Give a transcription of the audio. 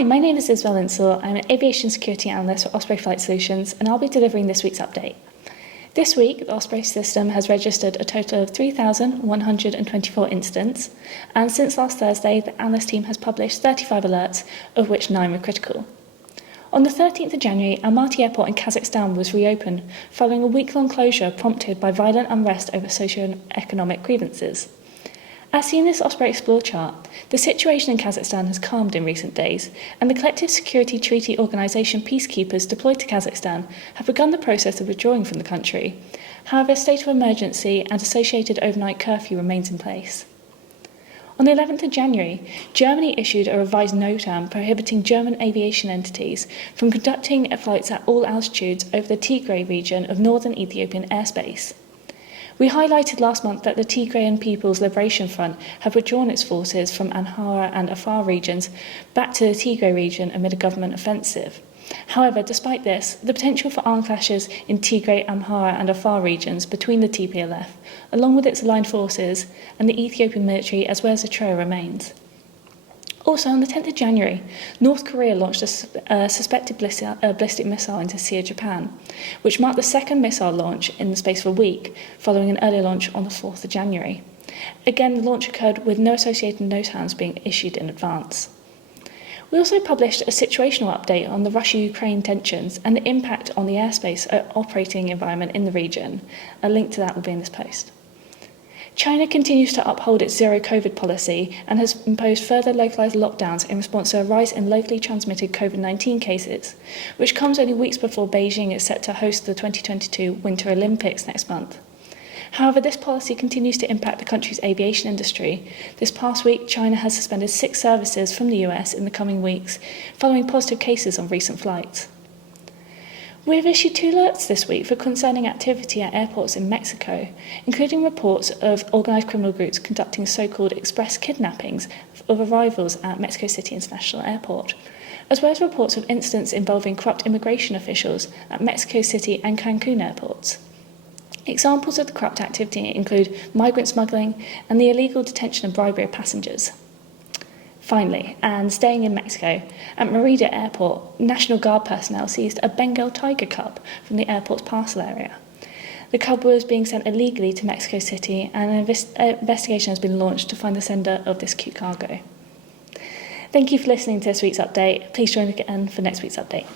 Hi, my name is Isobel. I'm an Aviation Security Analyst for Osprey Flight Solutions, and I'll be delivering this week's update. This week, the Osprey system has registered a total of 3,124 incidents, and since last Thursday, the analyst team has published 35 alerts, of which 9 were critical. On the 13th of January, Almaty Airport in Kazakhstan was reopened following a week-long closure prompted by violent unrest over socio-economic grievances. As seen in this Osprey Explore chart, the situation in Kazakhstan has calmed in recent days, and the Collective Security Treaty Organisation peacekeepers deployed to Kazakhstan have begun the process of withdrawing from the country. However, a state of emergency and associated overnight curfew remains in place. On the 11th of January, Germany issued a revised NOTAM prohibiting German aviation entities from conducting flights at all altitudes over the Tigray region of northern Ethiopian airspace. We highlighted last month that the Tigrayan People's Liberation Front have withdrawn its forces from Amhara and Afar regions back to the Tigray region amid a government offensive. However, despite this, the potential for armed clashes in Tigray, Amhara and Afar regions between the TPLF, along with its aligned forces and the Ethiopian military as well as Eritrea remains. Also, on the 10th of January, North Korea launched a suspected ballistic missile into Sea of Japan, which marked the second missile launch in the space of a week, following an earlier launch on the 4th of January. Again, the launch occurred with no associated NOTAMs being issued in advance. We also published a situational update on the Russia-Ukraine tensions and the impact on the airspace operating environment in the region. A link to that will be in this post. China continues to uphold its zero-COVID policy and has imposed further localised lockdowns in response to a rise in locally transmitted COVID-19 cases, which comes only weeks before Beijing is set to host the 2022 Winter Olympics next month. However, this policy continues to impact the country's aviation industry. This past week, China has suspended 6 services from the US in the coming weeks, following positive cases on recent flights. We have issued 2 alerts this week for concerning activity at airports in Mexico, including reports of organised criminal groups conducting so-called express kidnappings of arrivals at Mexico City International Airport, as well as reports of incidents involving corrupt immigration officials at Mexico City and Cancun airports. Examples of the corrupt activity include migrant smuggling and the illegal detention and bribery of passengers. Finally, and staying in Mexico, at Merida Airport, National Guard personnel seized a Bengal tiger cub from the airport's parcel area. The cub was being sent illegally to Mexico City, and an investigation has been launched to find the sender of this cute cargo. Thank you for listening to this week's update. Please join again for next week's update.